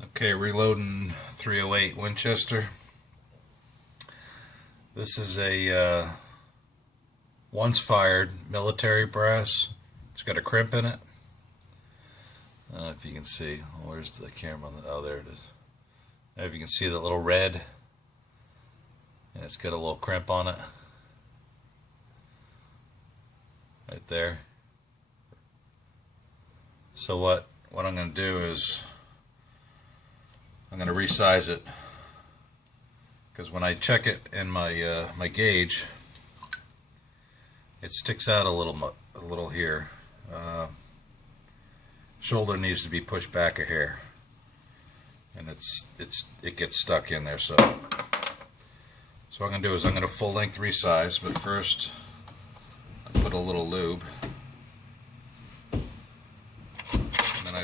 Okay, reloading 308 Winchester. This is a once fired military brass. It's got a crimp in it. I don't know if you can see. Where's the camera? Oh, there it is. Now if you can see the little red, and it's got a little crimp on it. Right there. So what I'm going to do is I'm going to resize it, because when I check it in my my gauge, it sticks out a little here. Shoulder needs to be pushed back a hair, and it gets stuck in there. So what I'm going to do is I'm going to full length resize, but first I put a little lube, and then I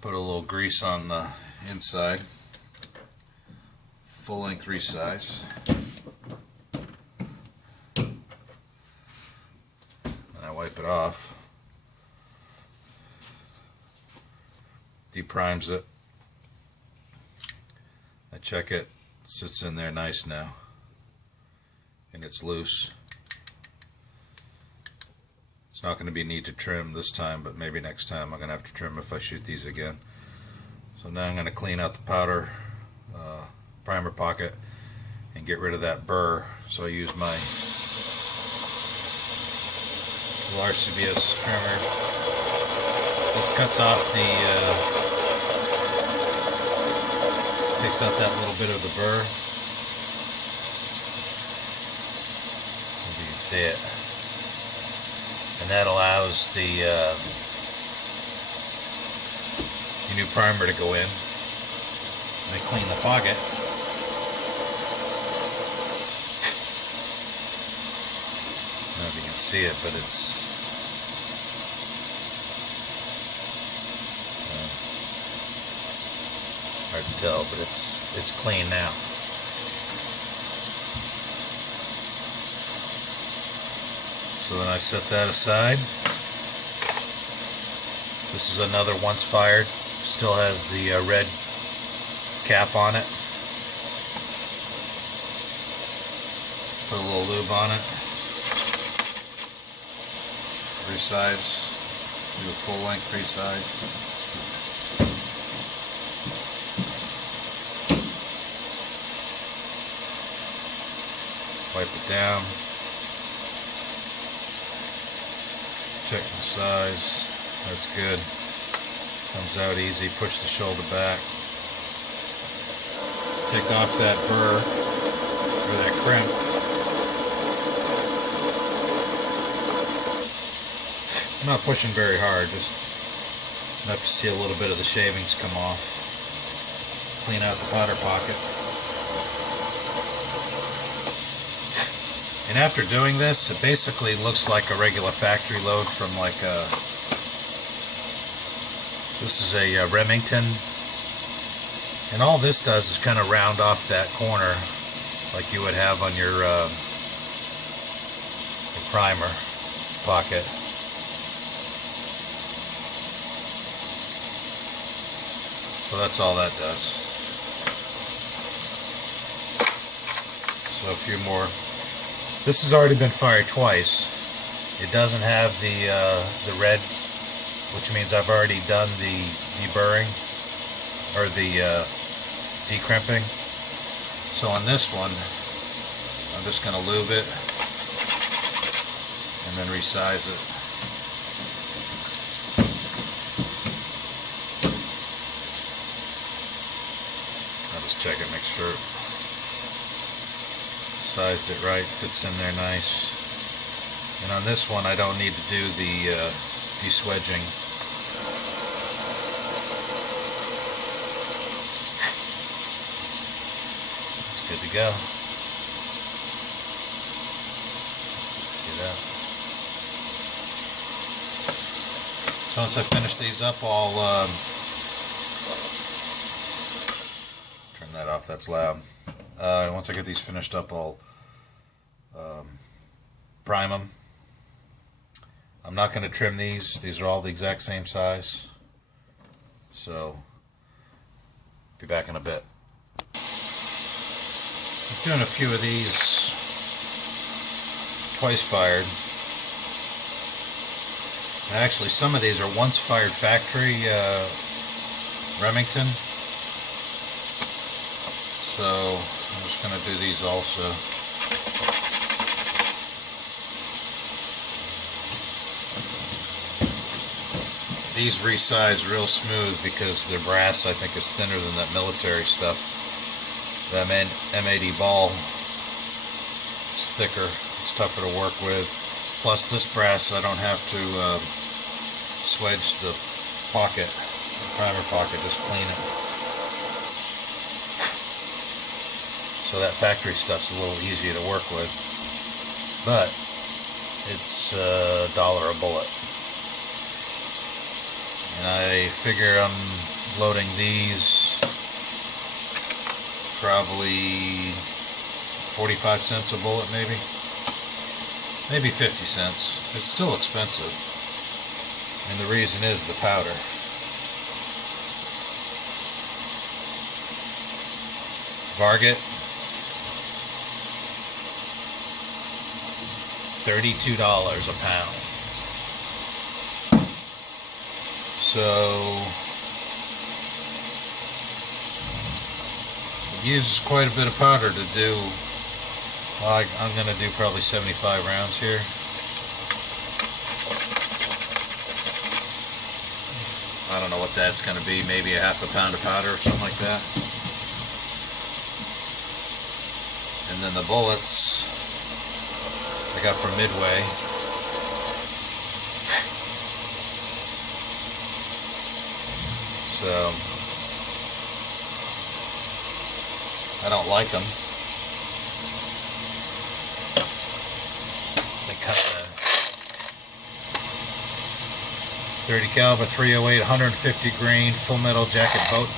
put a little grease on the inside. Full length resize. And I wipe it off. Deprimes it. I check it. Sits in there nice now. And it's loose. It's not going to be need to trim this time, but maybe next time I'm going to have to trim if I shoot these again. So now I'm going to clean out the powder primer pocket and get rid of that burr. So I use my Rcbs trimmer. This cuts off takes out that little bit of the burr. If you can see it. And that allows the new primer to go in. And I clean the pocket. I don't know if you can see it, but it's hard to tell, but it's clean now. So then I set that aside. This is another once fired. Still has the red cap on it. Put a little lube on it. Resize. Do a full length resize. Wipe it down. Check the size. That's good. Comes out easy. Push the shoulder back. Take off that burr or that crimp. I'm not pushing very hard, just enough to see a little bit of the shavings come off. Clean out the powder pocket. And after doing this, it basically looks like a regular factory load from like a, this is a Remington, and all this does is kind of round off that corner like you would have on your primer pocket. So that's all that does. So a few more. This has already been fired twice. It doesn't have the red, which means I've already done the deburring or the decrimping. So on this one, I'm just going to lube it and then resize it. I'll just check it, make sure sized it right, fits in there nice. And on this one I don't need to do the deswedging. It's good to go. See that? So once I finish these up, I'll turn that off, that's loud. Once I get these finished up, I'll prime them. I'm not going to trim these. These are all the exact same size. So, be back in a bit. I'm doing a few of these twice fired. Actually, some of these are once fired factory Remington. So I'm just going to do these also. These resize real smooth because their brass, I think, is thinner than that military stuff. That M80 ball is thicker. It's tougher to work with. Plus this brass, I don't have to swedge the pocket, the primer pocket, just clean it. So that factory stuff's a little easier to work with. But it's $1 a bullet. And I figure I'm loading these probably 45 cents a bullet, maybe 50 cents. It's still expensive, and the reason is the powder. Varget, $32 a pound. So it uses quite a bit of powder to do. Well, I'm going to do probably 75 rounds here. I don't know what that's going to be, maybe a half a pound of powder or something like that. And then the bullets I got from Midway. So I don't like them. They cut the 30 caliber 308 150 grain full metal jacket boat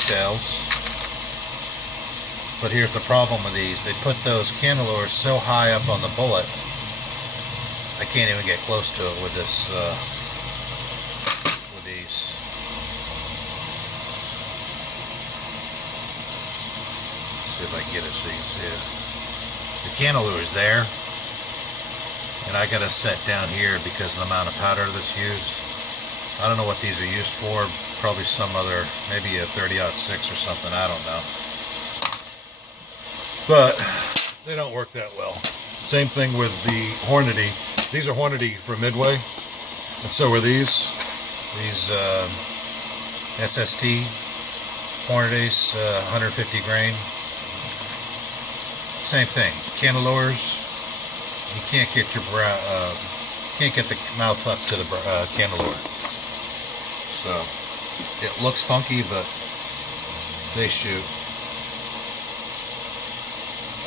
tails. But here's the problem with these. They put those cantilures so high up on the bullet, I can't even get close to it with this with these. See if I can get it so you can see it. The cantilure is there, and I gotta set down here because of the amount of powder that's used. I don't know what these are used for. Probably some other, maybe a 30-06 or something. I don't know. But they don't work that well. Same thing with the Hornady. These are Hornady from Midway, and so are these SST Hornadys, 150 grain. Same thing. Cantilures. You can't get your can't get the mouth up to the cantilure. So it looks funky, but they shoot.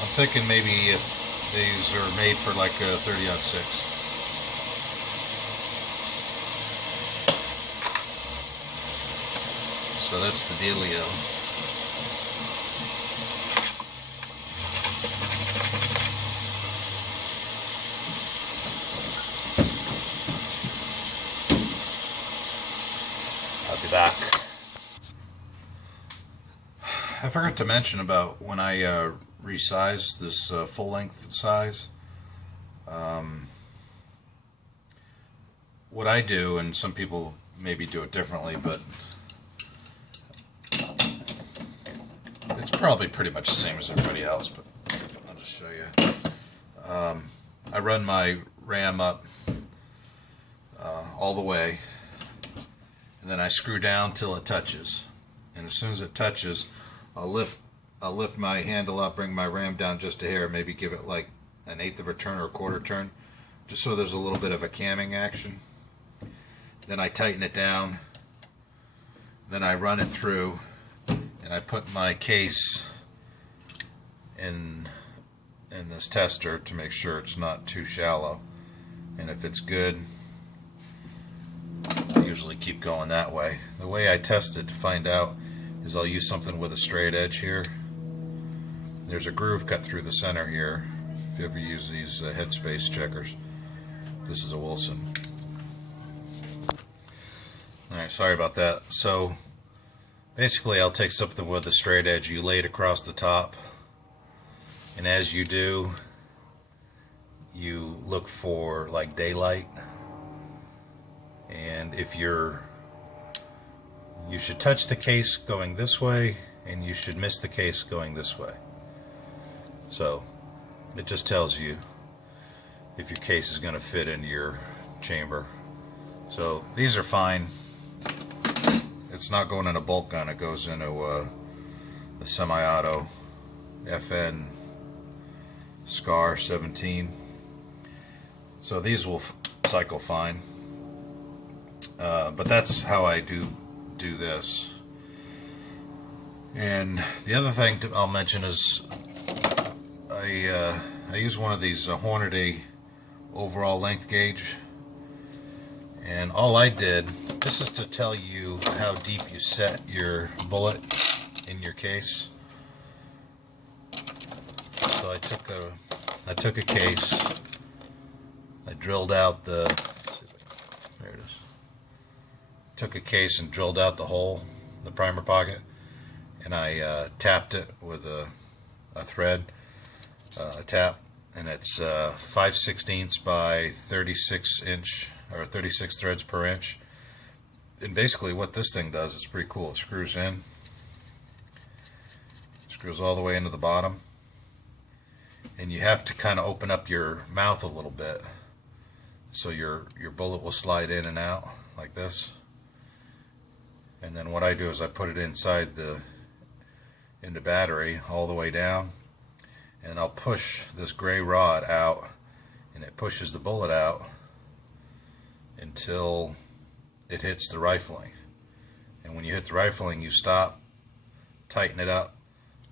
I'm thinking maybe if these are made for like a 30-06. So that's the dealio. I'll be back. I forgot to mention about when I resize this full length size. What I do, and some people maybe do it differently, but it's probably pretty much the same as everybody else, but I'll just show you. I run my ram up all the way, and then I screw down till it touches, and as soon as it touches, I'll lift my handle up, bring my ram down just a hair, maybe give it like an eighth of a turn or a quarter turn, just so there's a little bit of a camming action. Then I tighten it down, then I run it through, and I put my case in this tester to make sure it's not too shallow. And if it's good, I usually keep going that way. The way I test it to find out is I'll use something with a straight edge here. There's a groove cut through the center here. If you ever use these headspace checkers, this is a Wilson. Alright, sorry about that. So basically I'll take something with a straight edge, you lay it across the top, and as you do, you look for like daylight, and if you should touch the case going this way, and you should miss the case going this way. So it just tells you if your case is going to fit into your chamber. So these are fine. It's not going in a bolt gun, it goes into a semi-auto FN SCAR 17. So these will cycle fine. But that's how I do this. And the other thing I'll mention is I use one of these Hornady overall length gauge, and all I did, this is to tell you how deep you set your bullet in your case. So I took a case, I drilled out the, there it is, took a case and drilled out the hole, the primer pocket, and I tapped it with a thread, a tap, and it's 5/16 by 36 inch, or 36 threads per inch. And basically what this thing does is pretty cool. It screws in, screws all the way into the bottom, and you have to kind of open up your mouth a little bit so your bullet will slide in and out like this. And then what I do is I put it inside in the battery all the way down, and I'll push this gray rod out, and it pushes the bullet out until it hits the rifling. And when you hit the rifling, you stop, tighten it up,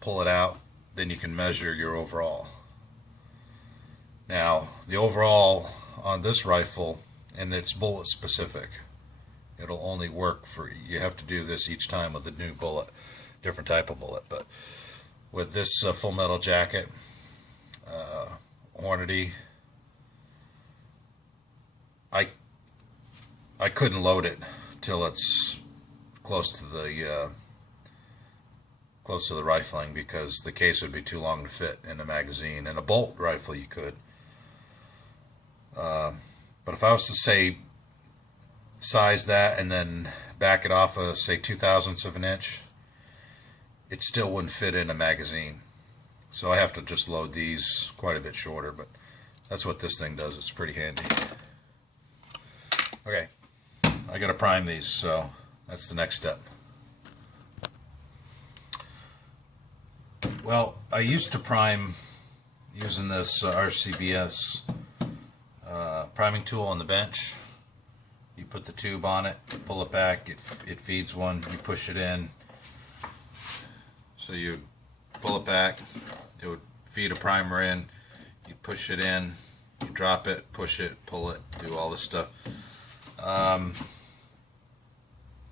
pull it out, then you can measure your overall. Now the overall on this rifle, and it's bullet specific, it'll only work for, you have to do this each time with a new bullet, different type of bullet. But with this full metal jacket, Hornady, I couldn't load it till it's close to the rifling, because the case would be too long to fit in a magazine. In a bolt rifle you could, but if I was to say size that and then back it off a, say, 2/1000 of an inch, it still wouldn't fit in a magazine. So I have to just load these quite a bit shorter, but that's what this thing does. It's pretty handy. Okay, I gotta prime these, so that's the next step. Well, I used to prime using this Rcbs priming tool on the bench. You put the tube on it, pull it back, it feeds one, you push it in. So you pull it back, it would feed a primer in, you push it in, you drop it, push it, pull it, do all this stuff.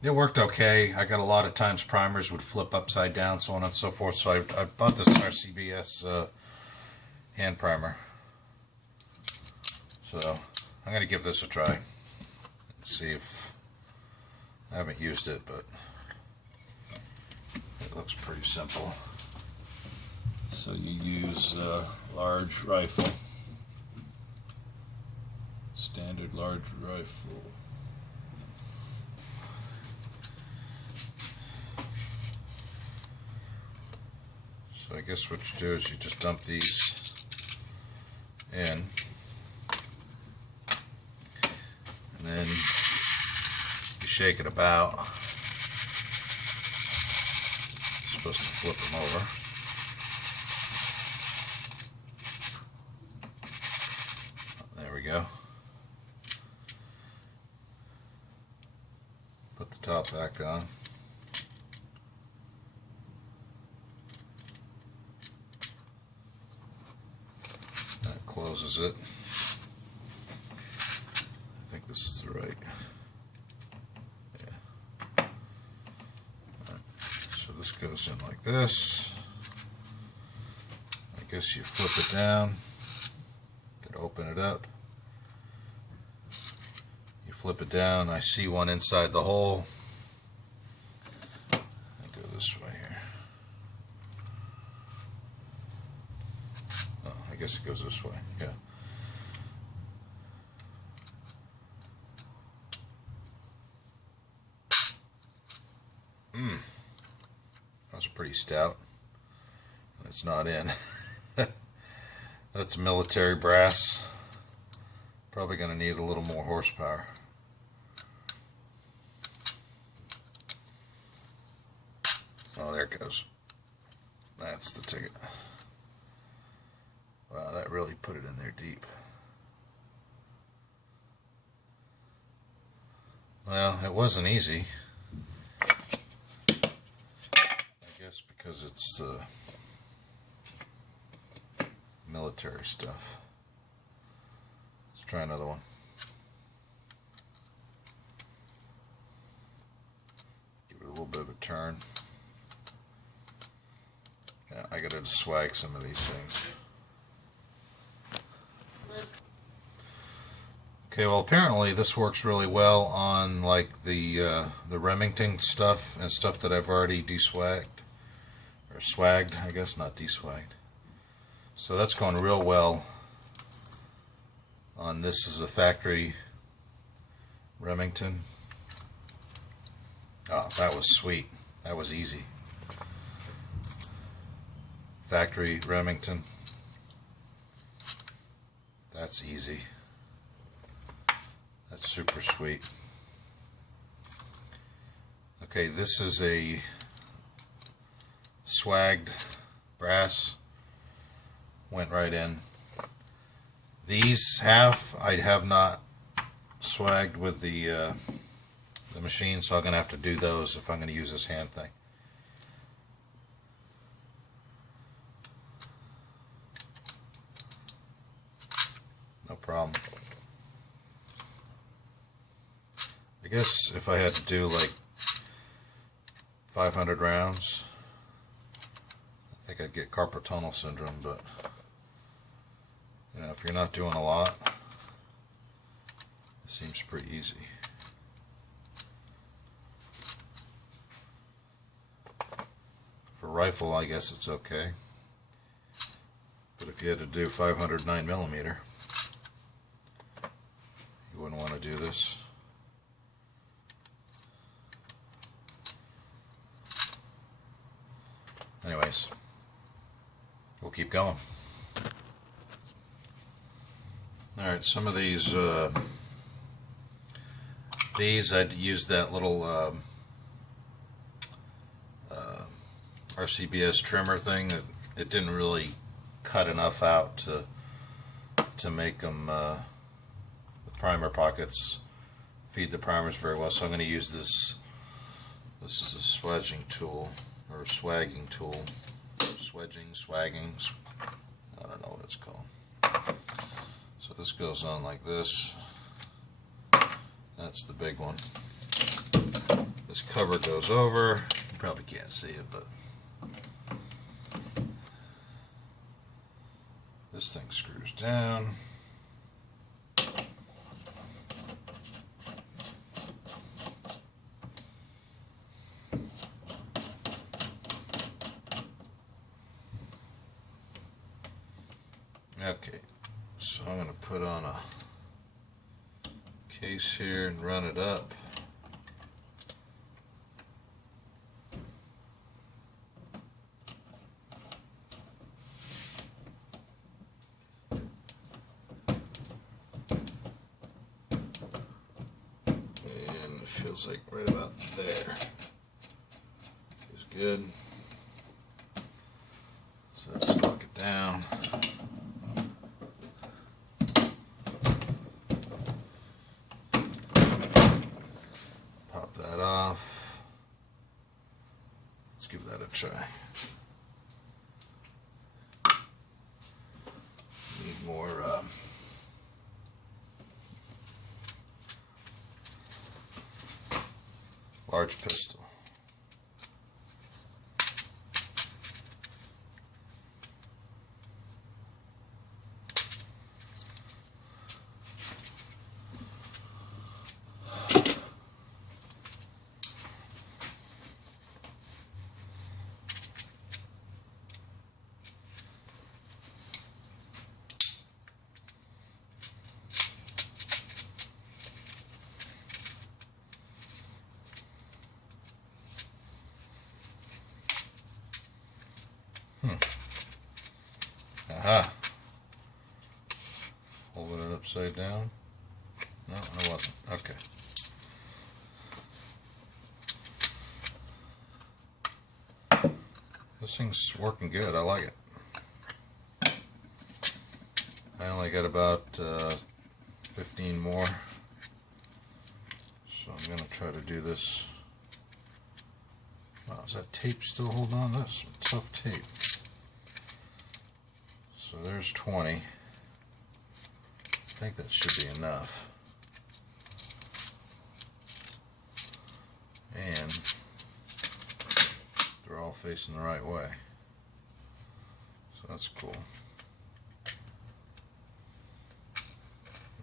It worked okay. I got a lot of times primers would flip upside down, so on and so forth, so I bought this Rcbs hand primer. So I'm going to give this a try and see if, I haven't used it, but it looks pretty simple. So you use a large rifle, standard large rifle. So I guess what you do is you just dump these in, and then you shake it about. You're supposed to flip them over. There we go. Put the top back on. That closes it. I think this is the right. Yeah. Right. So this goes in like this. I guess you flip it down. Open it up. You flip it down. I see one inside the hole. I'll go this way here. Oh, I guess it goes this way. Yeah. That was pretty stout. It's not in. That's military brass. Probably going to need a little more horsepower. Oh, there it goes. That's the ticket. Wow, that really put it in there deep. Well, it wasn't easy. I guess because it's military stuff. Let's try another one. Give it a little bit of a turn. Yeah, I gotta swag some of these things. Okay, well apparently this works really well on like the Remington stuff and stuff that I've already deswagged. Or swagged, I guess, not deswagged. So that's going real well on this is a factory Remington. Oh, that was sweet. That was easy. Factory Remington. That's easy. That's super sweet. Okay, this is a swagged brass. Went right in. These I have not swagged with the machine, so I'm going to have to do those if I'm going to use this hand thing. No problem. I guess if I had to do like 500 rounds, I think I'd get carpal tunnel syndrome, but you know, if you're not doing a lot, it seems pretty easy. For rifle, I guess it's okay. But if you had to do 509mm, you wouldn't want to do this. Anyways, we'll keep going. Alright, some of these I'd use that little Rcbs trimmer thing. It didn't really cut enough out to make them the primer pockets feed the primers very well. So I'm going to use this. This is a swedging tool or swagging tool. Swagging. I don't know what it's called. So this goes on like this. That's the big one. This cover goes over. You probably can't see it, but this thing screws down. Okay, so I'm going to put on a case here and run it up. And it feels like right about there. Feels good. So just lock it down. Off. Let's give that a try. Need more large pistol. Aha! Holding it upside down. No, I wasn't. Okay. This thing's working good. I like it. I only got about 15 more. So I'm going to try to do this. Wow, is that tape still holding on? That's some tough tape. So there's 20. I think that should be enough. And they're all facing the right way. So that's cool.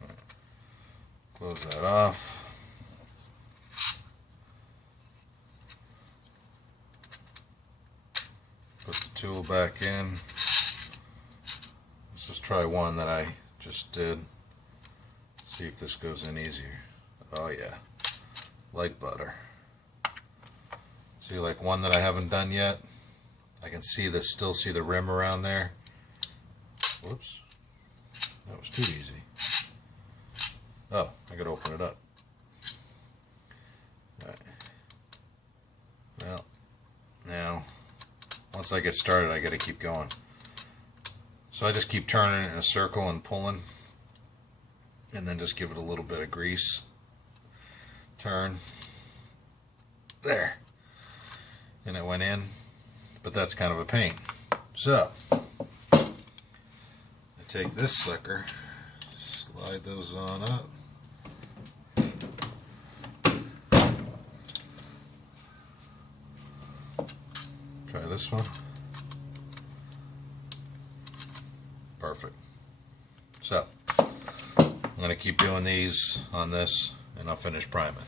Right. Close that off. Put the tool back in. Let's just try one that I just did. See if this goes in easier. Oh yeah, like butter. See, like one that I haven't done yet. I can see this, still see the rim around there. Whoops, that was too easy. Oh, I gotta open it up. All right. Well, now once I get started, I gotta keep going. So I just keep turning it in a circle and pulling, and then just give it a little bit of grease. Turn. There. And it went in, but that's kind of a pain. So I take this sucker, slide those on up. Try this one. Perfect. So I'm going to keep doing these on this, and I'll finish priming.